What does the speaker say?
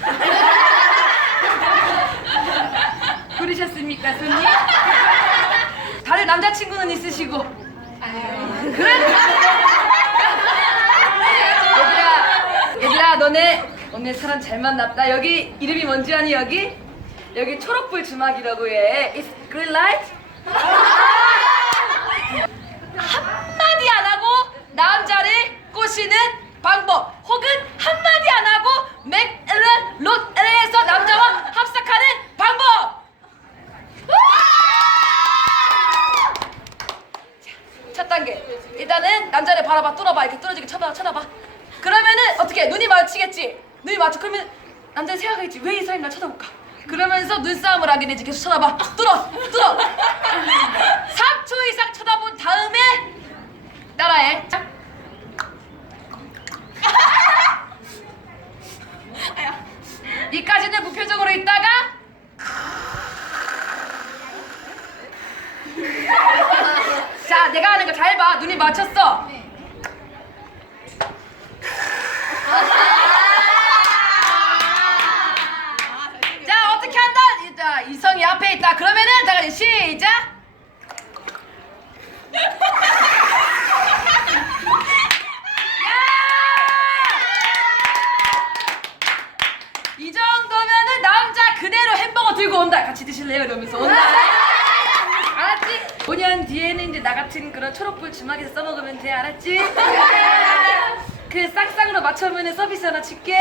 부르셨습니까, 손님? 다들 남자친구는 있으시고. 그래? 얘들아, 얘들아, 너네 오늘 사람 잘 만났다. 여기 이름이 뭔지 아니 여기? 여기 초록불 주막이라고 해. It's green light. 한마디 안 하고 남자를 꼬시는 방법 혹은 한마디 안 하고 맥르 롯에서 남자와 합석하는 방법 자, 첫 단계 일단은 남자를 바라봐 뚫어봐 이렇게 뚫어지게 쳐봐 쳐다봐. 그러면은 어떻게 눈이 마주치겠지? 눈이 마주 그러면 남자는 생각하겠지. 왜 이 사람이 날 쳐다볼까? 그러면서 눈싸움을 하게 되지. 계속 쳐다봐. 뚫어 뚫어. 3초 이상 쳐다본 다음에 따라해. 자. 이까지는 무표정으로 있다가 자 내가 하는 거 잘 봐 눈이 맞췄어 자 어떻게 한다 일단 이성이 앞에 있다 그러면은 다 같이 시작 이 정도면은 남자 그대로 햄버거 들고 온다. 같이 드실래요? 이러면서 온다. 5년 뒤에는 이제 나 같은 그런 초록불 주막에서 써먹으면 돼. 알았지? 그 쌍쌍으로 맞춰면은 서비스 하나 줄게.